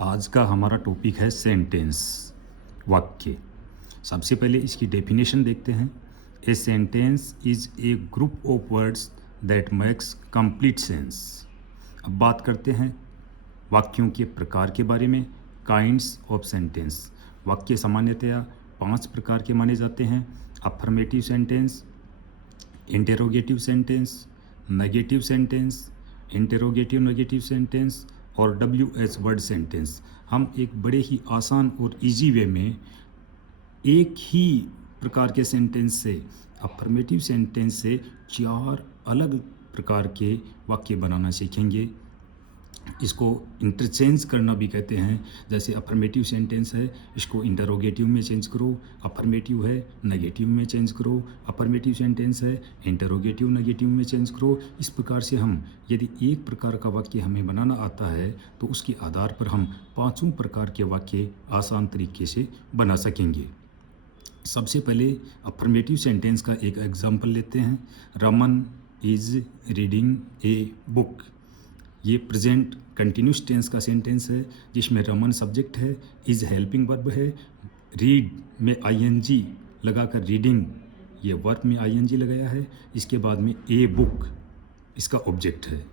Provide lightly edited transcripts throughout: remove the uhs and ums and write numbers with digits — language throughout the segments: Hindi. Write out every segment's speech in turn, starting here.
आज का हमारा टॉपिक है सेंटेंस, वाक्य। सबसे पहले इसकी डेफिनेशन देखते हैं। A sentence is a group of words that makes complete sense. अब बात करते हैं वाक्यों के प्रकार के बारे में। Kinds of sentence. वाक्य सामान्यतया 5 प्रकार के माने जाते हैं। Affirmative sentence, interrogative sentence, negative sentence, interrogative negative sentence और WH वर्ड सेंटेंस। हम एक बड़े ही आसान और इजी वे में एक ही प्रकार के सेंटेंस से, अफर्मेटिव सेंटेंस से 4 अलग प्रकार के वाक्य बनाना सीखेंगे। इसको इंटरचेंज करना भी कहते हैं। जैसे अफर्मेटिव सेंटेंस है, इसको इंटरोगेटिव में चेंज करो। अफर्मेटिव है, नेगेटिव में चेंज करो। अफर्मेटिव सेंटेंस है, इंटरोगेटिव नेगेटिव में चेंज करो। इस प्रकार से हम यदि एक प्रकार का वाक्य हमें बनाना आता है तो उसके आधार पर हम 5 प्रकार के वाक्य आसान तरीके से बना सकेंगे। सबसे पहले अफर्मेटिव सेंटेंस का एक एग्जाम्पल लेते हैं। Raman is reading a book. ये प्रेजेंट कंटिन्यूस टेंस का सेंटेंस है जिसमें रमन सब्जेक्ट है, इज़ हेल्पिंग वर्ब है, रीड में ING लगाकर रीडिंग, ये वर्ब में ING लगाया है। इसके बाद में ए बुक इसका ऑब्जेक्ट है।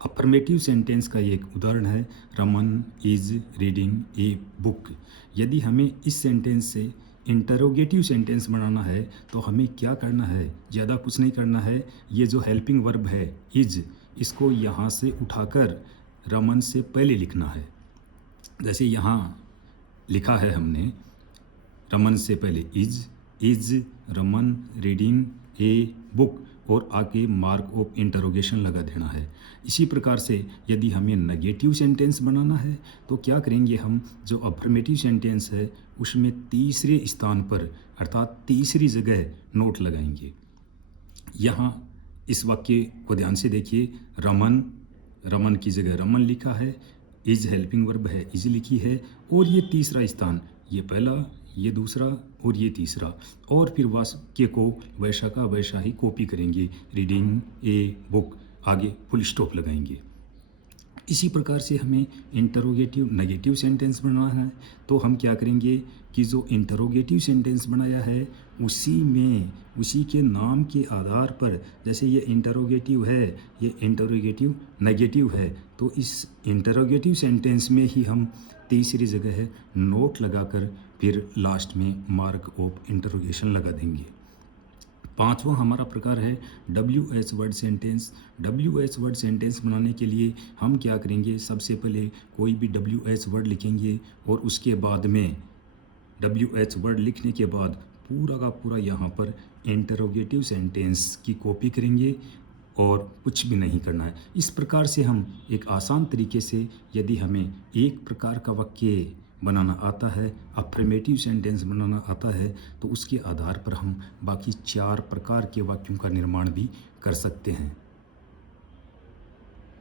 अफर्मेटिव सेंटेंस का एक उदाहरण है Raman is reading a book. यदि हमें इस सेंटेंस से इंटरोगेटिव सेंटेंस बनाना है तो हमें क्या करना है? ज़्यादा कुछ नहीं करना है। ये जो हेल्पिंग वर्ब है इज़, इसको यहाँ से उठाकर रमन से पहले लिखना है। जैसे यहाँ लिखा है हमने रमन से पहले is Raman reading a book और आगे मार्क ऑफ इंटरोगेशन लगा देना है। इसी प्रकार से यदि हमें नेगेटिव सेंटेंस बनाना है तो क्या करेंगे हम? जो अफर्मेटिव सेंटेंस है उसमें तीसरे स्थान पर अर्थात तीसरी जगह नोट लगाएंगे। यहाँ इस वाक्य को ध्यान से देखिए। रमन की जगह रमन लिखा है, इज़ हेल्पिंग वर्ब है, इज़ लिखी है, और ये तीसरा स्थान, ये पहला, ये दूसरा और ये तीसरा, और फिर वाक्य को वैसा का वैसा ही कॉपी करेंगे। रीडिंग ए बुक, आगे फुल स्टॉप लगाएंगे। इसी प्रकार से हमें इंटरोगेटिव नेगेटिव सेंटेंस बनाना है तो हम क्या करेंगे कि जो इंटरोगेटिव सेंटेंस बनाया है उसी के नाम के आधार पर, जैसे ये इंटरोगेटिव है, ये इंटरोगेटिव नेगेटिव है, तो इस इंटरोगेटिव सेंटेंस में ही हम तीसरी जगह नोट लगाकर फिर लास्ट में मार्क ऑफ इंटरोगेशन लगा देंगे। 5वां हमारा प्रकार है WH word sentence. WH word sentence बनाने के लिए हम क्या करेंगे? सबसे पहले कोई भी WH वर्ड लिखेंगे और उसके बाद में WH वर्ड लिखने के बाद पूरा का पूरा यहाँ पर इंटरोगेटिव सेंटेंस की कॉपी करेंगे और कुछ भी नहीं करना है। इस प्रकार से हम एक आसान तरीके से, यदि हमें एक प्रकार का वाक्य बनाना आता है, अफर्मेटिव सेंटेंस बनाना आता है, तो उसके आधार पर हम बाकी 4 प्रकार के वाक्यों का निर्माण भी कर सकते हैं।